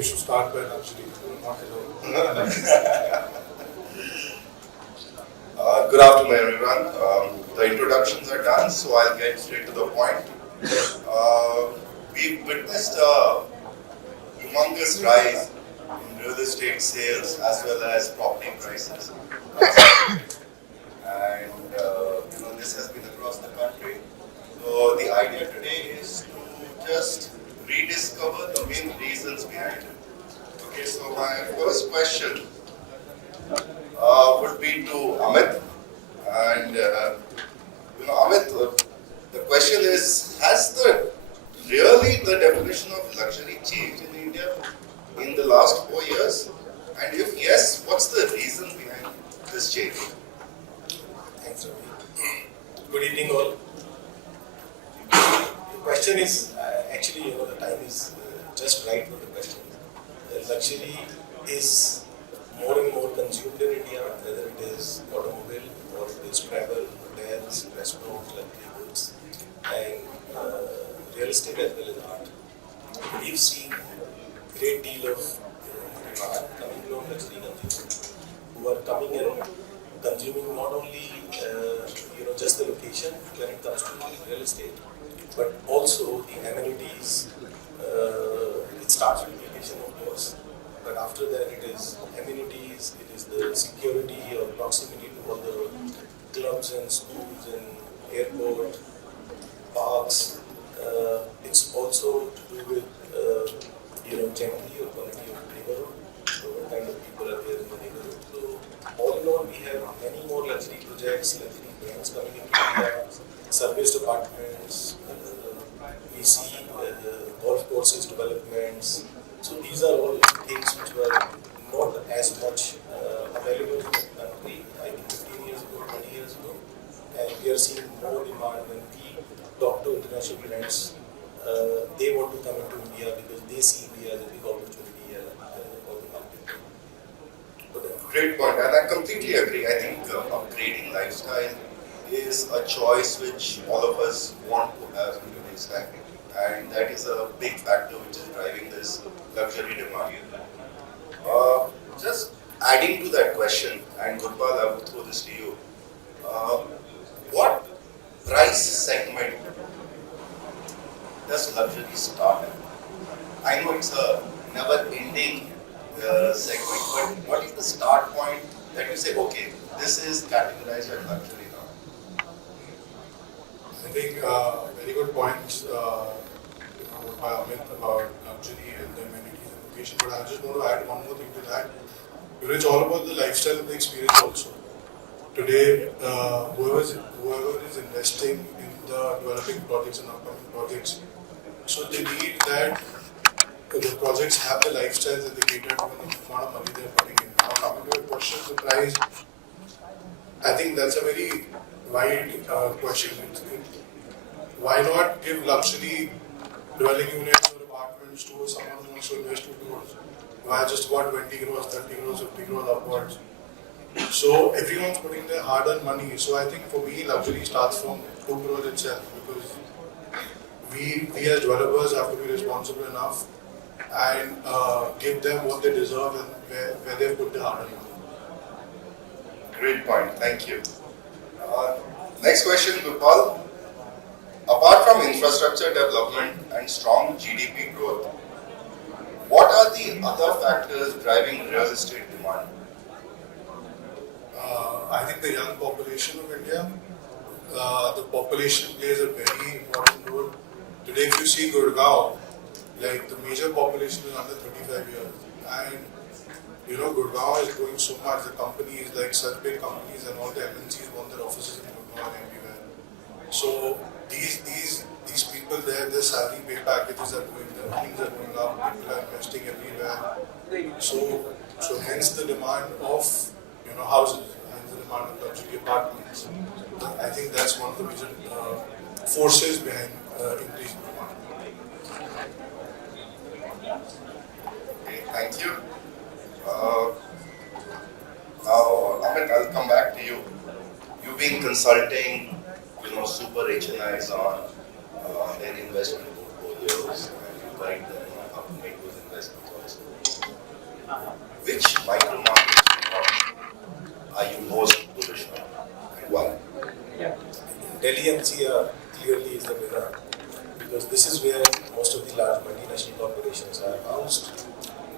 you should start by luxury, not hello. Good afternoon, everyone. The introductions are done, so I'll get straight to the point. We've witnessed a humongous rise in real estate sales as well as property prices. And this has been across the country. So the idea today is to just rediscover the main reasons behind it. Okay, so my first question would be to Amit. And Amit, the question is, has the definition of luxury changed in India in the last 4 years? And if yes, what's the reason behind this change? Thanks, Ravi. Good evening, all. The question is actually, the time is just right for the question. Luxury is more and more consumed in India, whether it is automobile or it is travel, hotels, restaurants, luxury goods, and real estate as well as art. We've seen a great deal of demand coming from luxury consumers who are coming and consuming not only just the location when it comes to real estate, but also the amenities. It starts with location, of course, but after that it is amenities, it is the security or proximity to all the clubs and schools and airport, parks. It's also to do with gentry or quality of neighborhood. So what kind of people are there in the neighborhood. So all in all, we have many more luxury projects, luxury brands coming into India, serviced apartments. We see golf courses developments. So these are all things which were not as much available in the country, I think 15 years ago, 20 years ago. And we are seeing more demand when we talk to international brands. They want to come into India because they see India as a big opportunity for the market. Great point, and I completely agree. I think upgrading lifestyle is a choice which all of us want to have in today's time. And that is a big factor which is driving this luxury demand. Just adding to that question, and Gurpal, I will throw this to you. What price segment does luxury start at? I know it's a never-ending segment, but what is the start point that you say, okay, this is categorized as luxury now? I think very good points by Amit about luxury and the amenities and location, but I just want to add one more thing to that. It's all about the lifestyle and the experience also. Today, whoever is investing in the developing projects and upcoming projects, so they need that the projects have the lifestyles that they cater to and the amount of money they're putting in. Now, coming to your question of the price, I think that's a very wide question. Why not give luxury dwelling units or apartments to someone who wants to invest 2 crores? Why just about 20 crores, 30 crores, 50 crores upwards? So everyone's putting their hard-earned money. So I think for me, luxury starts from 2 crores itself, because we as developers have to be responsible enough and give them what they deserve and where they've put their hard-earned money. Great point, thank you. Next question, Gurpal. Apart from infrastructure development and strong GDP growth, what are the other factors driving real estate demand? I think the young population of India, the population plays a very important role. Today, if you see Gurgaon, like the major population is under 35 years, and Gurgaon is growing so much. The companies, like such big companies, and all the MNCs want their offices in Gurgaon and everywhere. So these people there, their salary pay packages are going, their earnings are going up, people are investing everywhere. So hence the demand of houses, and the demand of luxury apartments. I think that's one of the major forces behind increased demand. Okay, thank you. Now, Amit, I'll come back to you. You've been consulting, super HNIs on their investment portfolios, and you guide them on how to make those investments also. which micro market are you most bullish on and why? Delhi NCR clearly is the winner because this is where most of the large multinational corporations are housed.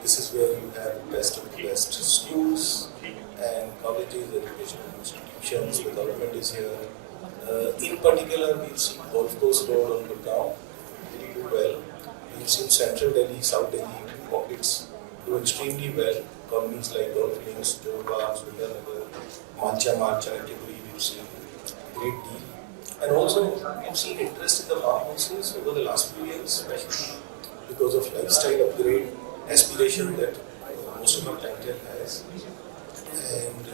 This is where you have best of the best schools and colleges, educational institutions. The government is here. In particular, we've seen Golf Course Road on Gurgaon really do well. We've seen Central Delhi, South Delhi pockets do extremely well. Colonies like Golf Links, Chawla, Sundar, Mancha, Chanakipuri, we've seen great deal. And also, we've seen interest in the farmhouses over the last few years, especially because of lifestyle upgrade aspiration that most of our clientele has. And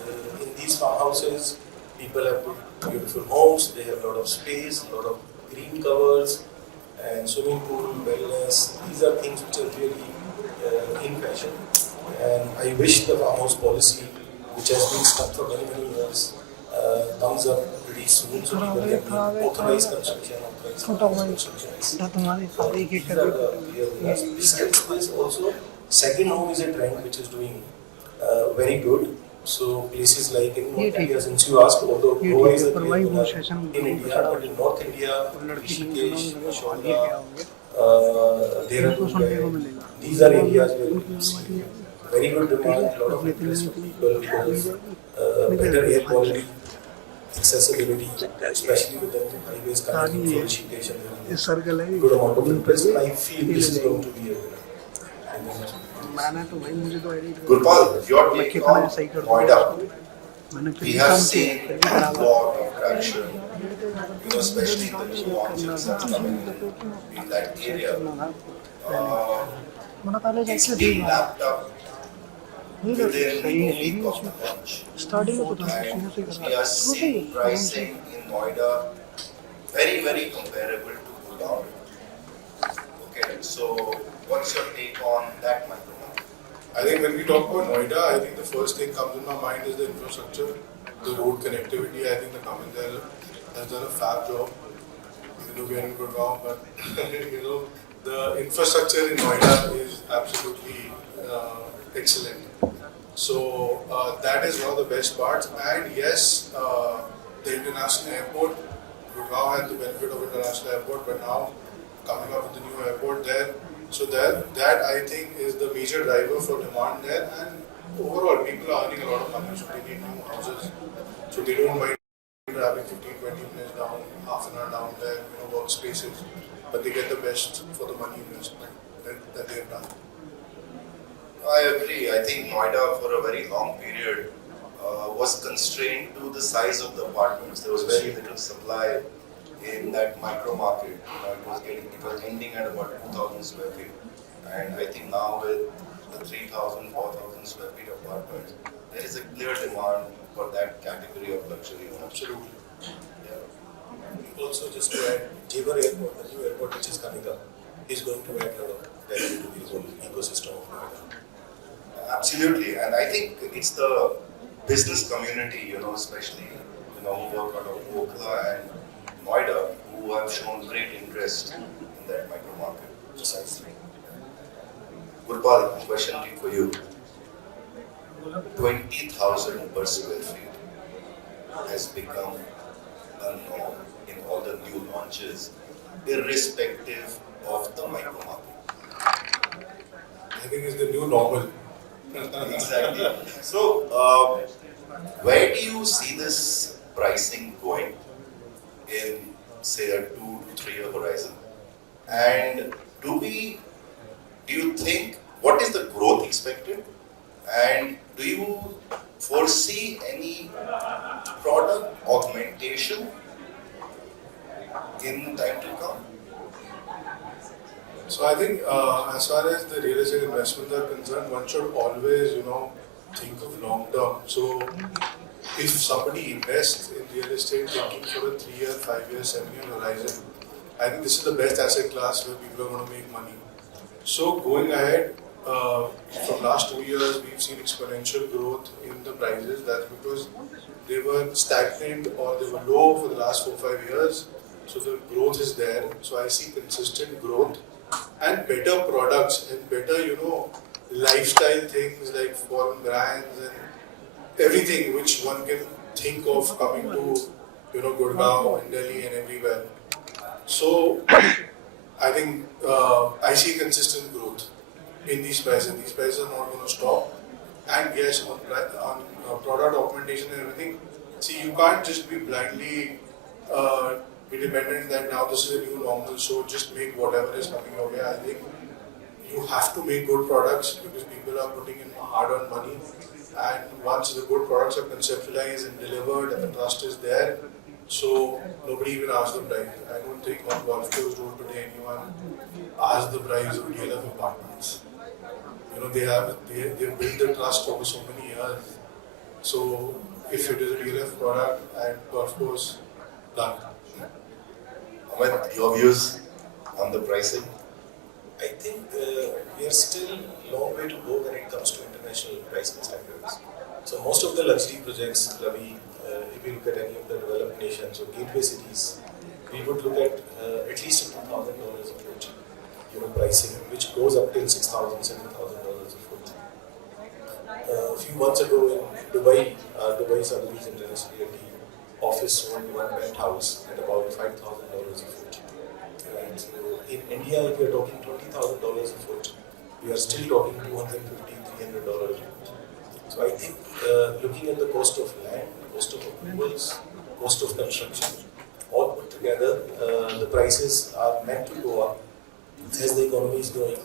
in these farmhouses, people have put beautiful homes, they have a lot of space, a lot of green covers, and swimming pool, wellness. These are things which are really in fashion. And I wish the farmhouse policy, which has been stuck for many, many years, comes up pretty soon so people can be authorized construction, authorized construction. These are the clear winners. Besides this, also, second home is a trend which is doing very good. So places like in North India, since you asked, although Goa is a clear winner in India, but in North India, Rishikesh, Chawla, Dehradun, these are areas where we see very good demand, a lot of interest from people because better air quality, accessibility, especially with the highways connecting to Rishikesh and Delhi. Good amount of interest, and I feel this is going to be a winner. Gurpal, your take on Noida. We have seen a lot of traction, especially the new launches that's coming in that area. It's been lapped up within a week of the launch. And we are seeing pricing in Noida very, very comparable to Gurgaon. Okay, so what's your take on that micro market? I think when we talk about Noida, I think the first thing comes in my mind is the infrastructure, the road connectivity. I think the government there has done a fab job. We are in Gurgaon, but the infrastructure in Noida is absolutely excellent. So that is one of the best parts. And yes, the international airport, Gurgaon had the benefit of international airport, but now coming up with the new airport there. So that I think is the major driver for demand there. And overall, people are earning a lot of money, so they need new houses. So they don't mind having 15-20 minutes down, half an hour down there, workspaces. But they get the best for the money investment that they've done. I agree. I think Noida for a very long period was constrained to the size of the apartments. There was very little supply in that micro market. It was ending at about 2,000 square feet. And I think now with the 3,000, 4,000 square feet apartments, there is a clear demand for that category of luxury. Absolutely. Yeah. Also, just to add, Jaipur Airport, the new airport which is coming up, is going to add a lot of value to the whole ecosystem of Noida. Absolutely, and I think it's the business community, especially who work out of Okhla and Noida, who have shown great interest in that micro market. Precisely. Gurpal, question for you. 20,000 per square feet has become a norm in all the new launches, irrespective of the micro market. I think it's the new normal. Exactly. So, where do you see this pricing going in, say, a 2 to 3 year horizon? And do you think, what is the growth expected? And do you foresee any product augmentation in time to come? So I think as far as the real estate investments are concerned, one should always, think of long term. So if somebody invests in real estate thinking for a 3-year, 5-year, 7-year horizon, I think this is the best asset class where people are going to make money. So going ahead, from last 2 years, we've seen exponential growth in the prices. That's because they were stagnant or they were low for the last 4-5 years. So the growth is there. So I see consistent growth and better products and better, lifestyle things like foreign brands and everything which one can think of coming to, Gurgaon and Delhi and everywhere. So I think I see consistent growth in these prices. These prices are not going to stop. And yes, on product augmentation and everything, see, you can't just be blindly be dependent that now this is a new normal, so just make whatever is coming your way. I think you have to make good products because people are putting in hard-earned money. And once the good products are conceptualized and delivered and the trust is there, so nobody even asks the price. I don't think on Golf Course Road today anyone asks the price of DLF apartments. They've built the trust over so many years. So if it is a DLF product at Golf Course, done. Amit, your views on the pricing? I think we are still a long way to go when it comes to international pricing standards. So most of the luxury projects, Ravi, if you look at any of the developed nations or gateway cities, we would look at least $2,000 a foot, pricing, which goes up till $6,000, $7,000 a foot. A few months ago in Dubai, Sotheby's International Realty office sold one penthouse at about $5,000 a foot. Right. So in India, if you're talking $20,000 a foot, we are still talking $250, $300 a foot. So I think looking at the cost of land, cost of approvals, cost of construction, all put together, the prices are meant to go up as the economy is growing.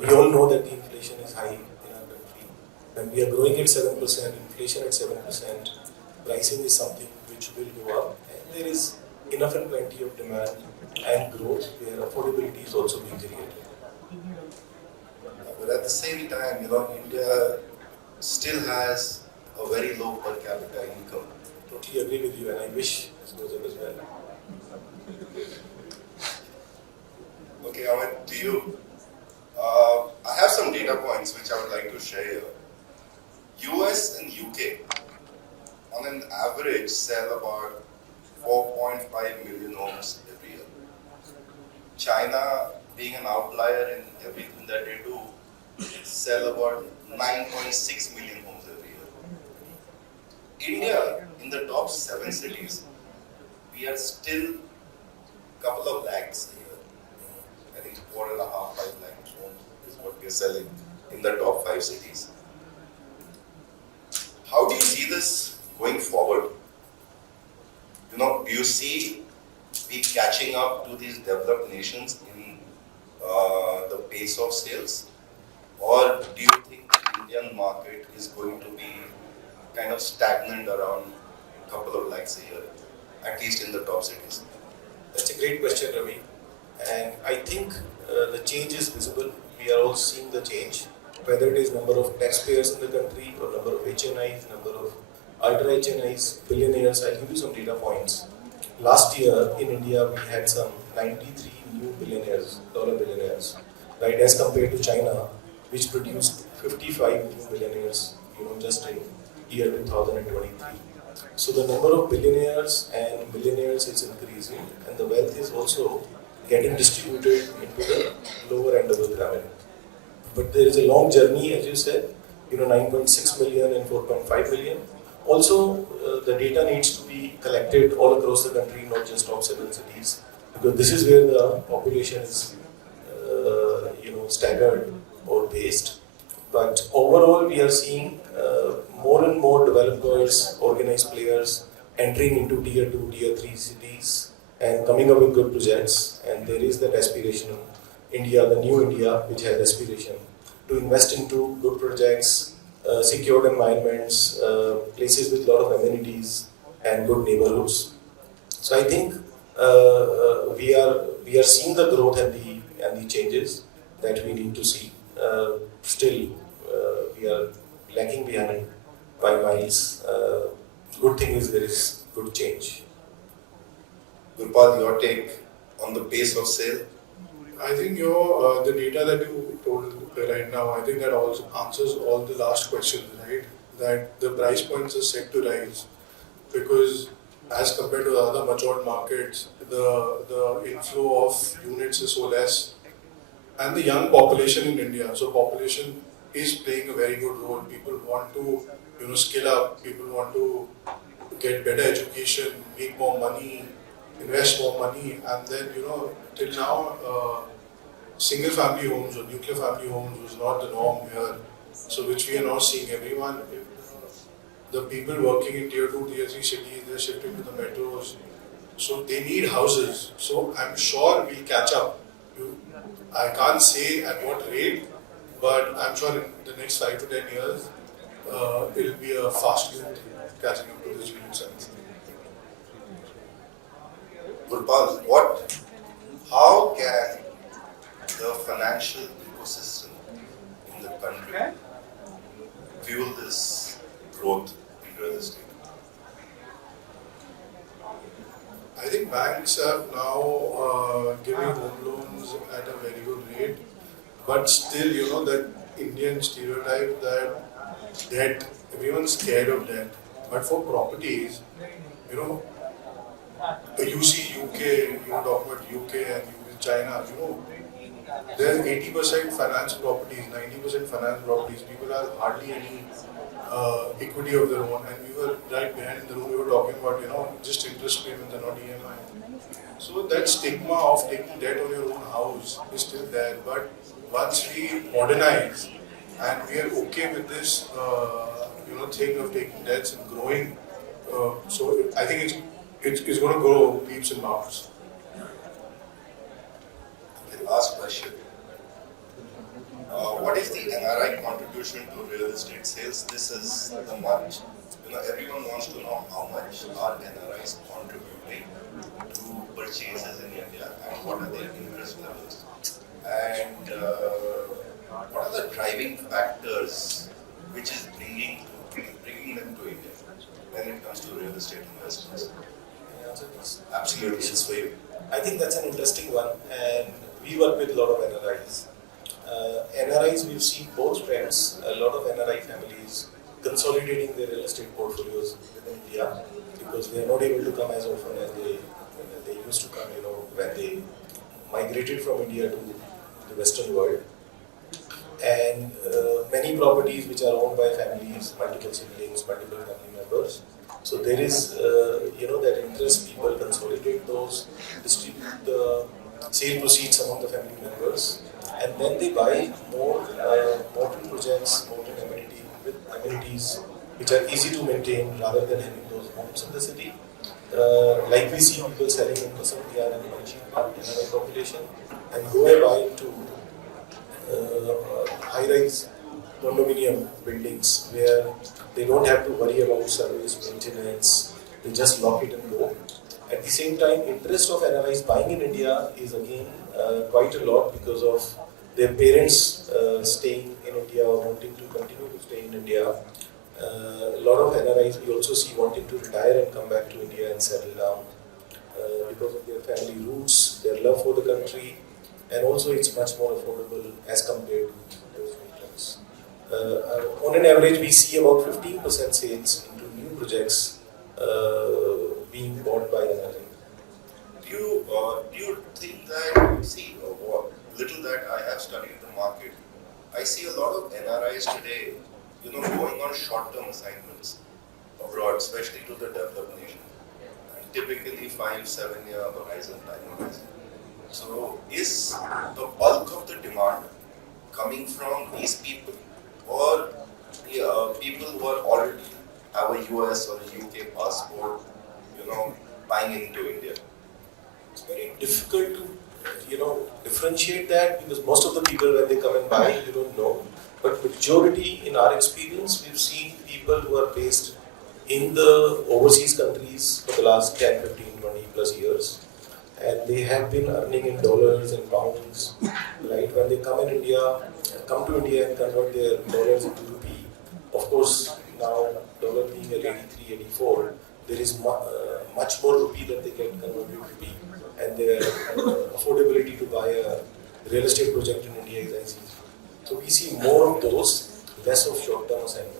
We all know that the inflation is high in our country. When we are growing at 7%, inflation at 7%, pricing is something which will go up. And there is enough and plenty of demand and growth where affordability is also being created. But at the same time, India still has a very low per capita income. Totally agree with you, and I wish this goes up as well. Okay, Amit, to you. I have some data points which I would like to share here. US and UK, on an average, sell about 4.5 million homes every year. China, being an outlier in everything that they do, sell about 9.6 million homes every year. India, in the top 7 cities, we are still a couple of lakhs a year. I think 4.5, 5 lakh homes is what we are selling in the top 5 cities. How do you see this going forward? Do you see we catching up to these developed nations in the pace of sales? Or do you think the Indian market is going to be kind of stagnant around a couple of lakhs a year, at least in the top cities? That's a great question, Ravi. And I think the change is visible. We are all seeing the change, whether it is number of taxpayers in the country or number of HNIs, number of ultra HNIs, billionaires. I'll give you some data points. Last year in India, we had some 93 new billionaires, dollar billionaires, right, as compared to China, which produced 55 new billionaires, just in year 2023. So the number of billionaires and millionaires is increasing, and the wealth is also getting distributed into the lower end of the pyramid. But there is a long journey, as you said, 9.6 million and 4.5 million. Also, the data needs to be collected all across the country, not just top 7 cities, because this is where the population is, staggered or based. But overall, we are seeing more and more developers, organized players entering into tier 2, tier 3 cities and coming up with good projects. And there is that aspiration in India, the new India, which has aspiration to invest into good projects, secured environments, places with a lot of amenities and good neighborhoods. So I think we are seeing the growth and the changes that we need to see. Still, we are lagging behind by miles. Good thing is there is good change. Gurpal, your take on the pace of sale? I think the data that you told right now, I think that also answers all the last questions, right? That the price points are set to rise because as compared to other matured markets, the inflow of units is so less, and the young population in India. So population is playing a very good role. People want to, skill up. People want to get better education, make more money, invest more money, and then till now, single family homes or nuclear family homes was not the norm here. So which we are now seeing. Everyone, the people working in tier 2, tier 3 cities, they're shifting to the metros. So they need houses. So I'm sure we'll catch up. I can't say at what rate, but I'm sure in the next 5 to 10 years, it'll be a fast unit catching up to this unit size. Gurpal, how can the financial ecosystem in the country fuel this growth in real estate? I think banks are now giving home loans at a very good rate, but still, that Indian stereotype that debt, everyone's scared of debt. But for properties, you see UK, talk about UK and China, there's 80% finance properties, 90% finance properties. People have hardly any equity of their own, and we were right behind in the room. We were talking about just interest payments and not EMI. So that stigma of taking debt on your own house is still there. But once we modernize and we are okay with this, thing of taking debts and growing, so I think it's going to grow leaps and bounds. The last question. What is the NRI contribution to real estate sales? This is the much, everyone wants to know how much are NRIs contributing to purchases in India and what are their interest levels? And what are the driving factors which is bringing them to India when it comes to real estate investments? Absolutely, it's for you. I think that's an interesting one, and we work with a lot of NRIs. NRIs, we've seen both trends. A lot of NRI families consolidating their real estate portfolios within India because they are not able to come as often as they used to come, when they migrated from India to the Western world. And many properties which are owned by families, multiple siblings, multiple family members. So there is, that interest, people consolidate those, distribute the sale proceeds among the family members, and then they buy more modern projects, modern amenities which are easy to maintain rather than having those homes in the city. Like we see people selling in Sotheby and NRI population, and go and buy into high-rise condominium buildings where they don't have to worry about service, maintenance, they just lock it and go. At the same time, interest of NRIs buying in India is again quite a lot because of their parents staying in India or wanting to continue to stay in India. A lot of NRIs we also see wanting to retire and come back to India and settle down because of their family roots, their love for the country, and also it's much more affordable as compared to those homes. On an average, we see about 15% sales into new projects being bought by NRI. Do you think that, what little that I have studied the market, I see a lot of NRIs today, going on short-term assignments abroad, especially to the developed nation, and typically 5-7 year time horizon. So is the bulk of the demand coming from these people, or people who are already have a US or a UK passport, buying into India? It's very difficult to, differentiate that because most of the people when they come and buy, you don't know. But majority, in our experience, we've seen people who are based in the overseas countries for the last 10, 15, 20 plus years. And they have been earning in dollars and pounds, right? When they come to India and convert their dollars into rupee, of course, now dollar being at 83, 84, there is much more rupee that they can convert to rupee, and their affordability to buy a real estate project in India is easy. So we see more of those, less of short-term assignment.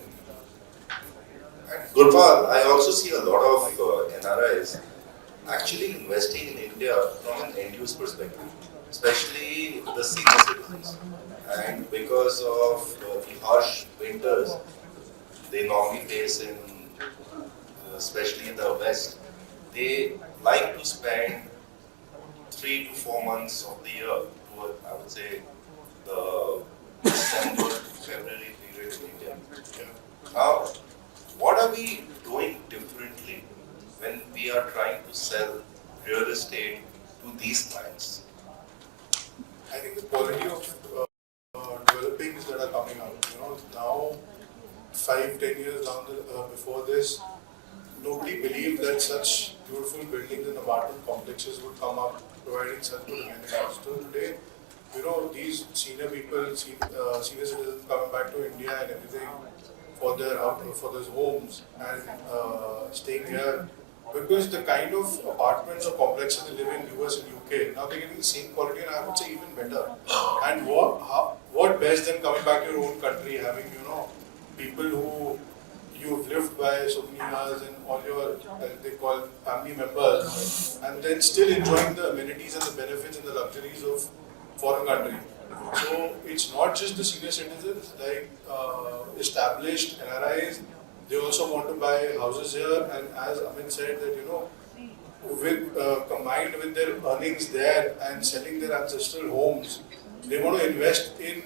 And Gurpal, I also see a lot of NRIs actually investing in India from an end-use perspective, especially the senior citizens. and because of the harsh winters they normally face in, especially in the West, they like to spend 3 to 4 months of the year, toward, I would say, the December to February period in India. Now, what are we doing differently when we are trying to sell real estate to these clients? I think the quality of developings that are coming out, now 5-10 years before this, nobody believed that such beautiful buildings and apartment complexes would come up providing such good amenities. So today, these senior people, senior citizens coming back to India and everything for their homes and staying here, because the kind of apartments or complexes they live in US and UK, now they're getting the same quality and I would say even better. And what best than coming back to your own country, having people who you've lived by so many years and all your they call family members, and then still enjoying the amenities and the benefits and the luxuries of foreign country. So it's not just the senior citizens, like established NRIs, they also want to buy houses here, and as Amit said that with combined with their earnings there and selling their ancestral homes, they want to invest in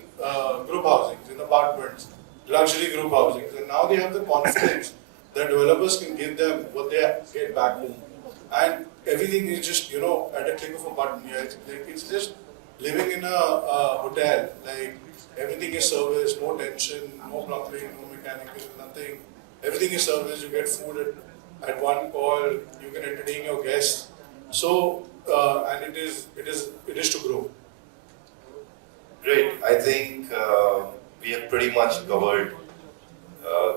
group housings, in apartments, luxury group housings, and now they have the confidence that developers can give them what they get back home, and everything is just at a click of a button. Yeah, it's just living in a hotel. Like everything is serviced, no tension, no plumbing, no mechanical, nothing. Everything is serviced. You get food at one call. You can entertain your guests. So and it is to grow. Great. I think we have pretty much covered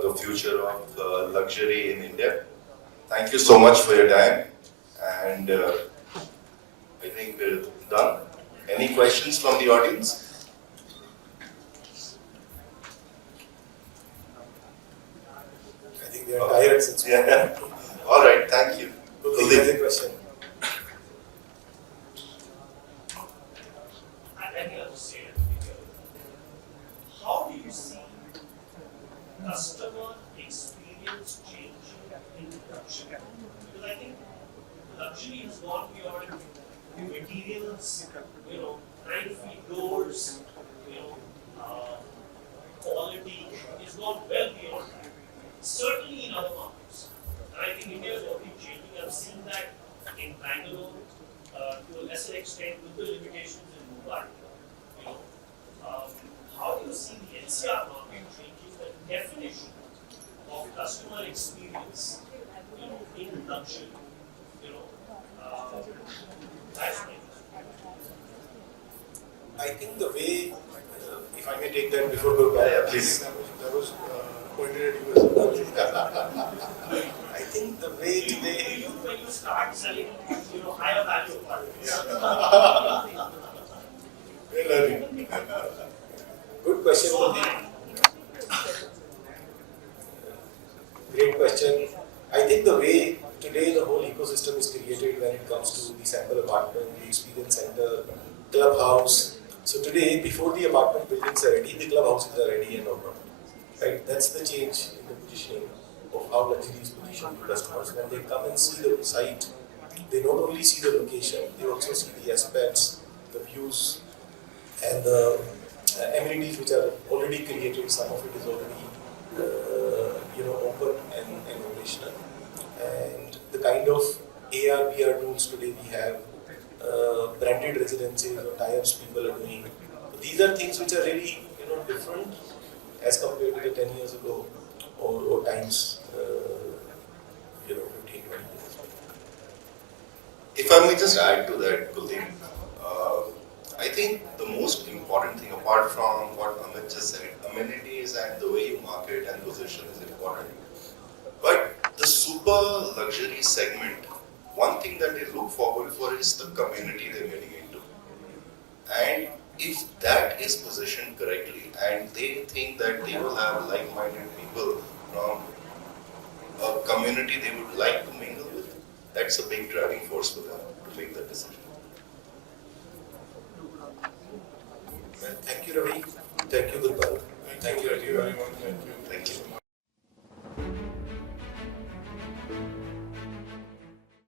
the future of luxury in India. Thank you so much for your time, and I think we're done. Any questions from the audience? I think they are tired since we Yeah. All right. Thank you. Kuldeep has a question. How do you see customer experience changing in luxury? Because I think luxury has gone beyond materials, nine-feet doors, quality is gone well beyond that. Certainly in other markets. And I think India is already changing. I've seen that in Bangalore, to a lesser extent with the limitations in Mumbai. How do you see the NCR market changing the definition of customer experience, in luxury? That's my question. I think the way, if I may take that before Gurpal, Yeah, please. That was pointed at you as well. I think the way today, When you start selling, higher value products. We're learning. good question, Kuldeep. Great question. I think the way today the whole ecosystem is created when it comes to the sample apartment, the experience center, clubhouse. So today, before the apartment buildings are ready, the clubhouses are ready and open. Right? That's the change in the positioning of how luxury is positioned to customers. When they come and see the site, they not only see the location, they also see the aspects, the views, and the amenities which are already created. Some of it is already open and operational. And the kind of AR/VR tools today we have, branded residences or tie-ups people are doing. So these are things which are really different as compared to the 10 years ago or times 15, 20 years ago. If I may just add to that, Kuldeep, I think the most important thing, apart from what Amit just said, amenities and the way you market and position is important. But the super luxury segment, one thing that they look forward for is the community they're getting into. And if that is positioned correctly and they think that they will have like-minded people from a community they would like to mingle with, that's a big driving force for them to make that decision. Well, thank you you, Ravi. Thank you, Gurpal. Thank you very much. Thank you. Thank you. So much.